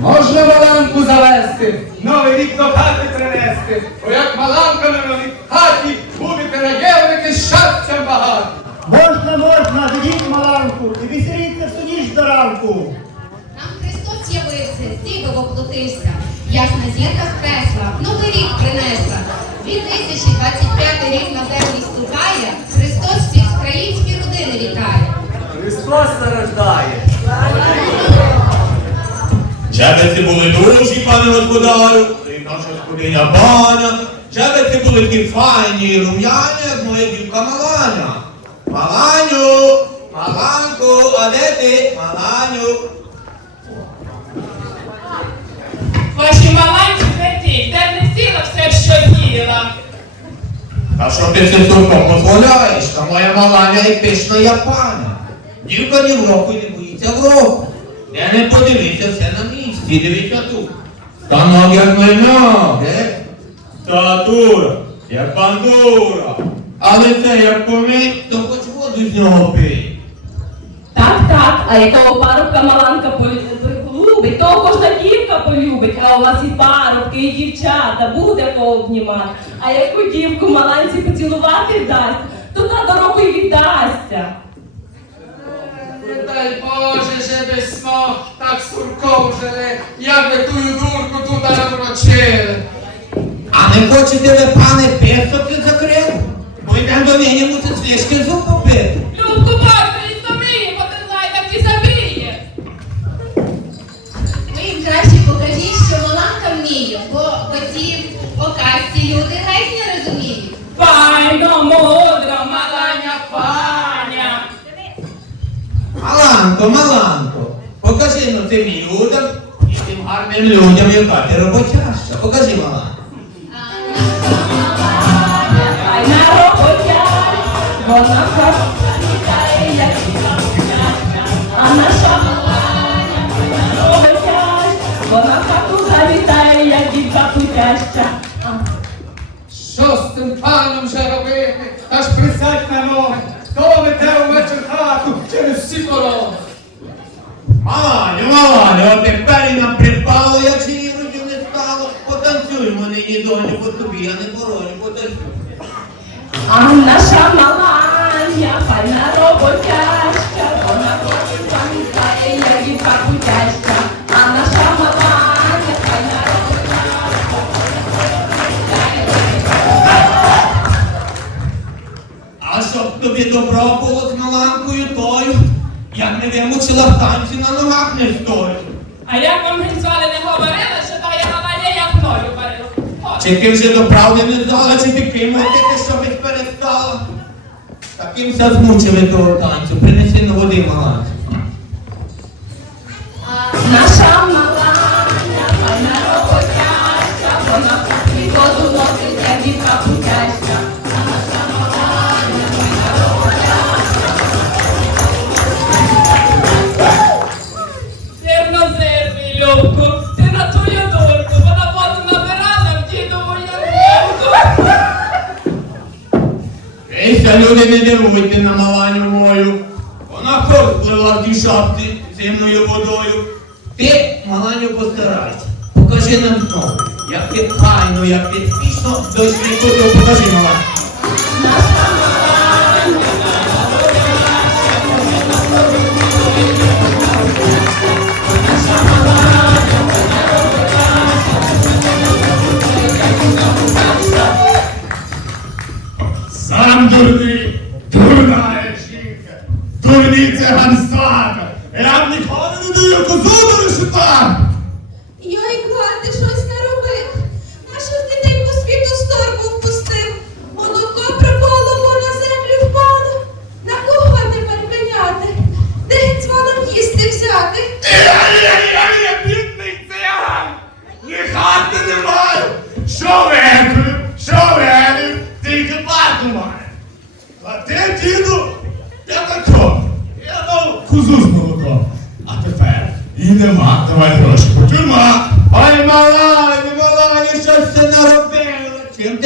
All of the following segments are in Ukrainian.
Можна маланку завести, новий рік до хати принести. Бо як маланка на новій хаті, будете на єврики щастям багаті. Можна, можна, ведіть маланку і веселіться всю ніч до ранку. Нам Христос з'явився, здійби воплотився. Ясна зірка з новий рік принесла. 2025 рік на землі стукає, Христос всіх українські родини вітає. Христос зарождає. Чебеці були дружі, пане господарю, і наша господиня баня. Чебеці були ті файні і рум'яні, як моя дівка Маланя. Маланю, Маланку, а де ти? Маланю. Ваші маленькі диті, де не сіла все, що з'їла. А що ти сеструком дозволяєш? Та моя Маланя і пишна я паня. Дівка ні в року не боїться в року. Я не подивися, все на місці, дивіться тут. Станок як млина, де? Статура, як бандура. Але це як помить, то хоч воду з нього пий. Так, так, а якого парубка Маланка полю- полюбить, того кожна дівка полюбить, а у вас і парубки, і дівчата, буде кого обнімати. А яку дівку Маланці поцілувати вдасть, то на дорогу й віддасться. Боже, би смо так сурком жили, як би тую дурку тут наврочили. А не хочете ви, пане, песок закрив? Бо йдемо до неї мусить слишки зуб попити. Любку бачите, і самі, бо ти знає, так і забіє. Ви їм краще покажіть, що Маланка вміє, бо оті оказці люди геть не розуміють. Файно, мудро, маланя, паня. Маланко, Маланко, тим людям і тим гарним людям, яка ти роботяща. Покажи, роботяй, вона вітає, як. А наша Маланя, хай вона хату завітає, як дівка. Що з цим паном вже робити? Та ж присядь на ноги. Хто веде увечір хату через всі дороги? Маланю, Маланю, от тепер нам припало, як же її родів не стало. Потанцюймо нині, доню, бо тобі я не бороню, потанцюй. А наша Маланя, пальна на не вимучила в танці на ногах не стою. А як вам гінцвали не говорили, що та я Маланя я мною варила? От. Чи ти вже до правди не знала, чи ти кимати, що без перестала? Таким ся змучили того танцю, принеси на води Маланці. Наша Ейся, люди, не дивуйте на Маланю мою. Вона плила в тій шапці зимною водою. Ти, Маланю, постарайся. Покажи нам знову, як ти файно, як ти смішно до світу, покажи Маланю.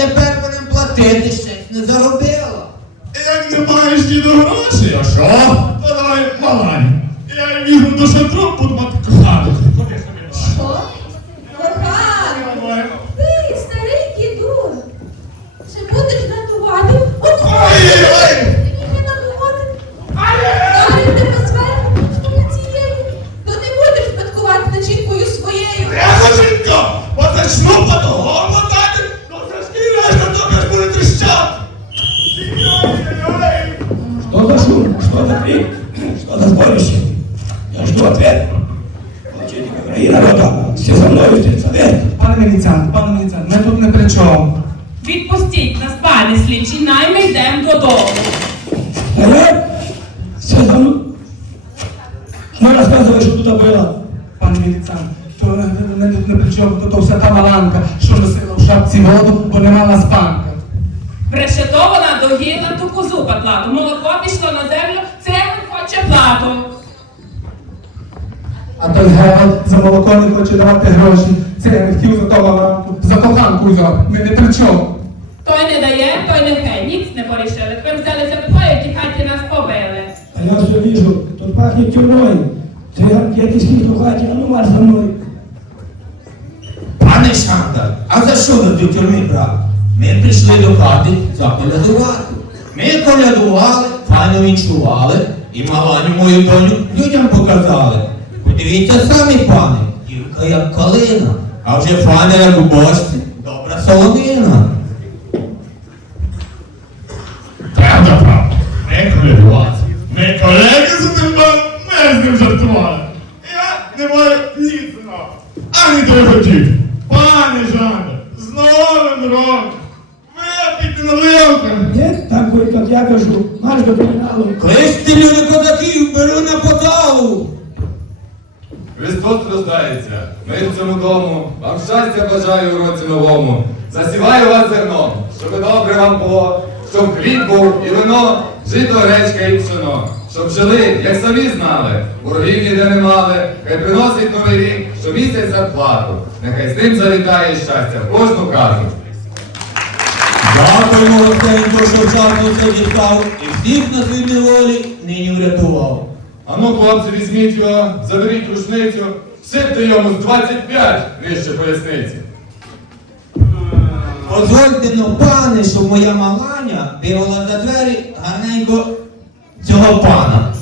Тепер будемо платити, щось не заробила. Як не маєш діду грошей, а що? Та давай малань. Я візьму до шатру, буду Пане міліціант, пане міліціант, ми тут не при чому. Відпустіть нас, пане слідчий, най ми йдемо додому. Стоять! Все за мной. Ну рассказывай, что тут было. Пане міліціант, то не, не, не, при чому, то, то вся та маланка, що носила в шапці воду, бо не мала спанка. Решетована доїла ту козу патлату. Молоко пішло на землю, це хоче плату. А той гевал за молоко не хоче давати гроші. Це я не хотів за то маланку, за коханку взяв. Ми не при чому. Той не дає, той не хай, ніц не порішили. Тепер взялися двоє, ті хаті нас побили. А я все вижу, тут пахнет тюрьмой. Цыган, я тишки в хате, а ну марш за мной. Пане Шандаль, а за що ви до тюрми брали? Ми прийшли до хати заколядувати. Ми колядували, файно вінчували і маланю мою доню людям показали. Подивіться самі, пане, дівка як калина, а вже файна як у бочці, добра солонина. Правда, правда. Ми колядували. Ми колеги з тим ми з ним жартували. Я не маю ні сина, ані той хотів. Пане Жанне, з новим роком. Випійте наливка. Нет, такой, как я кажу, марш до криминалу. Кличте люди козаків, беру на подалу. Христос рождається, в цьому дому, вам щастя бажаю у році новому. Засіваю вас зерном, щоб добре вам було, щоб хліб був і вино, жито, гречка і пшено. Щоб жили, як самі знали, ворогів ніде не мали, хай приносить новий рік, щомісяць зарплату. Нехай з ним завітає щастя в кожну хату. Дякуємо Господинку, що все дістав і всіх на свій неволі нині врятував. Ану, хлопці, візьміть його, заберіть рушницю, сипте йому з 25 нижче поясниці. Дозвольте, ну, пане, щоб моя маланя бігала за двері гарненько цього пана.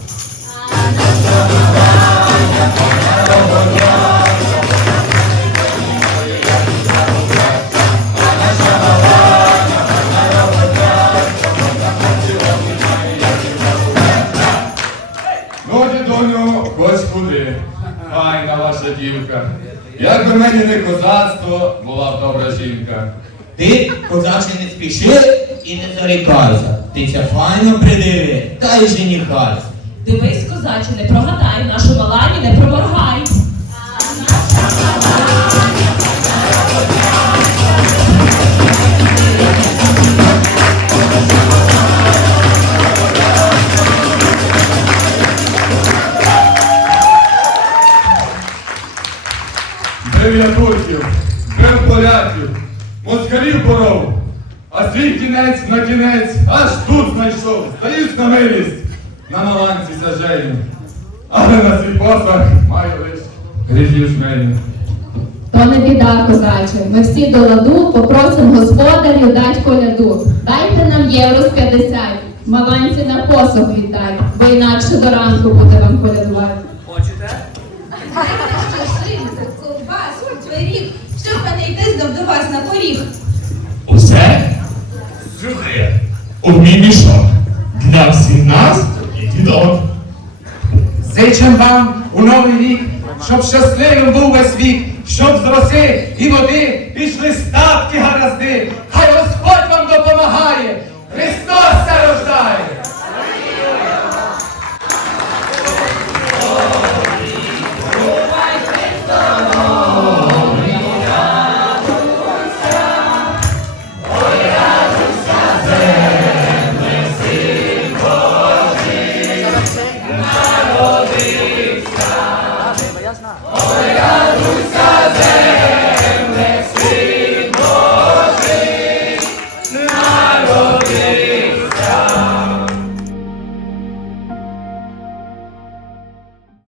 Не козацтво, була б добра жінка. Ти, козаче, не спіши і не зарікайся. Ти це файно придиви, та й женіхайся. Дивись, козаче, не прогадай, нашу малані не проморгай. Але на свій посах маю лиш гріхів жмені. То не біда, козаче. Ми всі до ладу попросим господарю дать коляду. Дайте нам євро з 50. Маланці на посох віддай, бо інакше до ранку буде вам колядувати. Хочете? Що шинку, ковбасу, пиріг, щоб не йти знов до вас на поріг. Усе сюди. У мій мішок. Для всіх нас і дідок. Вечен вам у новий рік, щоб щасливим був весь вік, щоб з роси і води пішли статки гаразди. Хай